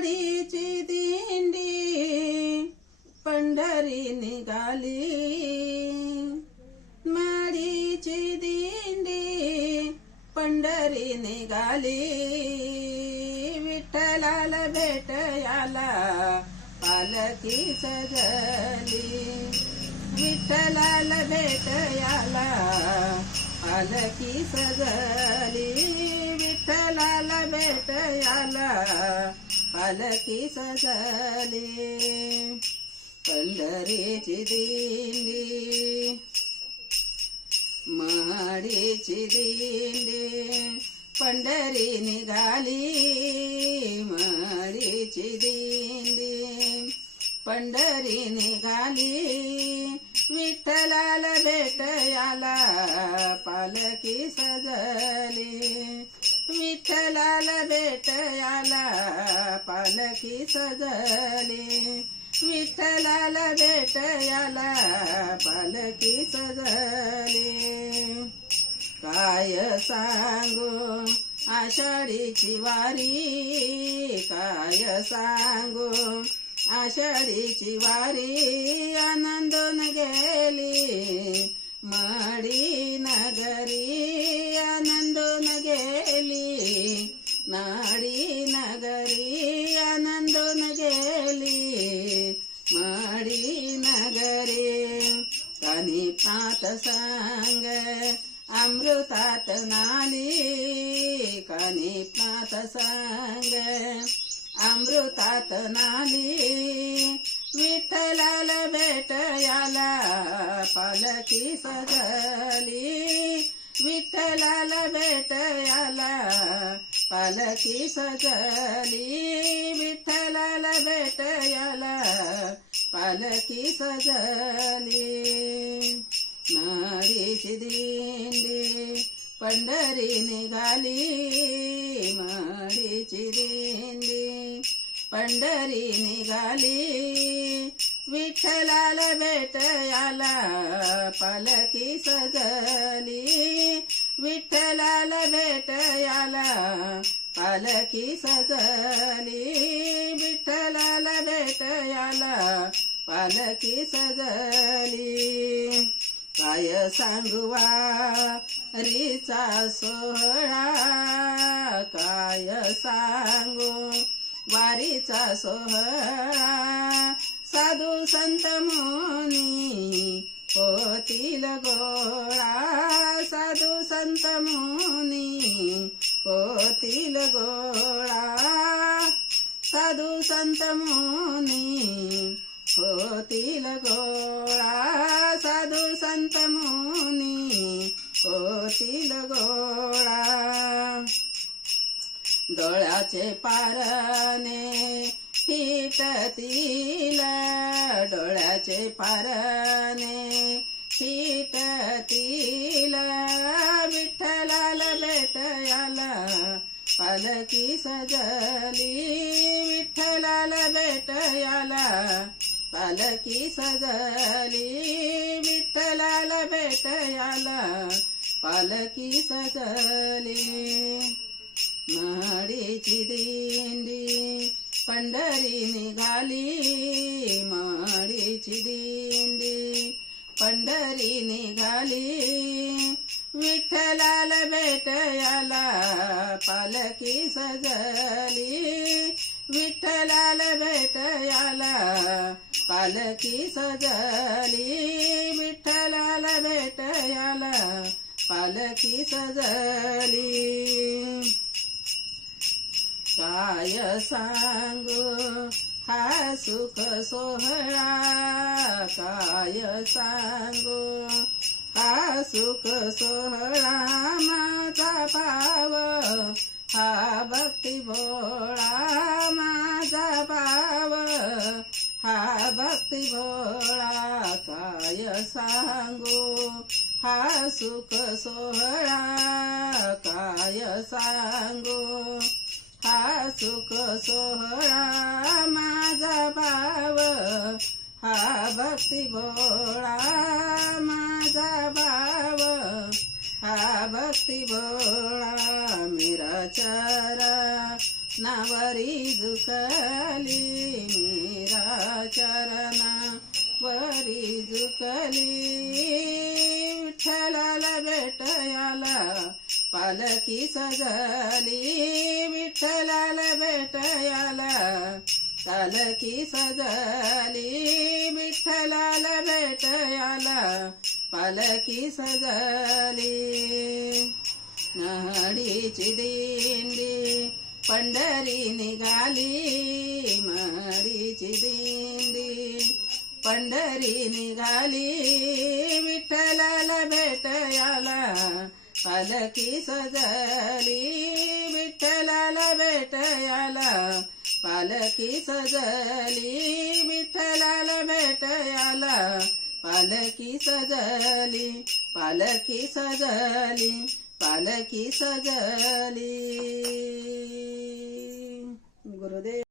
वाडीची दिंडी पंढरी निघाली. माडीची दिंडी पंढरी निघाली. विठ्ठलाला भेटयाला पालखी सजली विठ्ठलाला भेटयाला पालखी सजली विठ्ठलाला भेटयाला पालखी सजली पंढरीची दिंडी माडीची दिंडी पंढरी निघाली माडीची दिंडी पंढरी निघाली विठ्ठलाला भेटयाला पालखी सजली विठ्ठलाला भेट पालखी सजली. विठ्ठलाला भेटयाला पालखी सजली. काय सांगू आषाढीची वारी? काय सांगू आषाढीची वारी? आनंदून गेली. कानी सांग अमृतात नाली कानी पात सांग. अमृतात नाली विठ्ठलाला भेट याला पालखी सजली. विठ्ठलाला भेट याला पालखी सजली. विठ्ठलाला भेट पालखी सजली. माडीची दिंडी पंढरी निघाली. माडीची दिंडी पंढरी निघाली. विठ्ठलाला भेट याला पालखी सजली. विठ्ठलाला भेट याला पालखी सजली. विठ्ठलाला भेट याला पालखी सजली. काय सांगवा रीचा सोहळा? काय सांगू वारीचा सोहळा? साधू संत मोनी होतील गोळा. साधू संत मोनी होतील गोळा. साधू संत मोनी होतील गोळा. संत मुनी होतील गोळा. डोळ्याचे पारणे फिटतील डोळ्याचे पारणे फिटतील. विठ्ठलाला भेटयाला पालकी पालखी सजली. विठ्ठलाला भेटयाला पालखी सजली विठ्ठलाला भेटयाला. पालखी सजली माडीची दिंडी पंढरी निघाली. माडीची दिंडी पंढरी निघाली. विठ्ठलाल बेटयाला पालकी पालखी सजली विठ्ठलाल भेटयाला. पालखी सजली विठ्ठलाला भेटयाला. पालकी पालखी सजली. काय सांगू हा सुख सोहळा. काय सांगू हा सुख सोहळा. माझा पाव हा भक्ती भोळा भक्ती भोळा काय सांगू. हा सुख सोहळा काय सांगू. हा सुख सोहळा माझा भाव. हा भक्ती भोळा माझा भाव. हा भक्ती भोळा मेरा चारा. नावरी झुकली मेरा चरणा परी झुकली विठ्ठलाला भेटयाला पालखी सजली विठ्ठलाला भेटयाला पालखी सजली विठ्ठलाला भेटयाला पालखी सजली. नडीची दिंडी पंढरी निघाली मडीची दिंडी पंढरी निघाली विठ्ठलाला भेटयाला. पालखी सजली विठ्ठलाला भेटयाला. पालखी सजली विठ्ठलाला भेटयाला. पालखी सजली पालखी सजली पालखी सजली. गुरुदेव.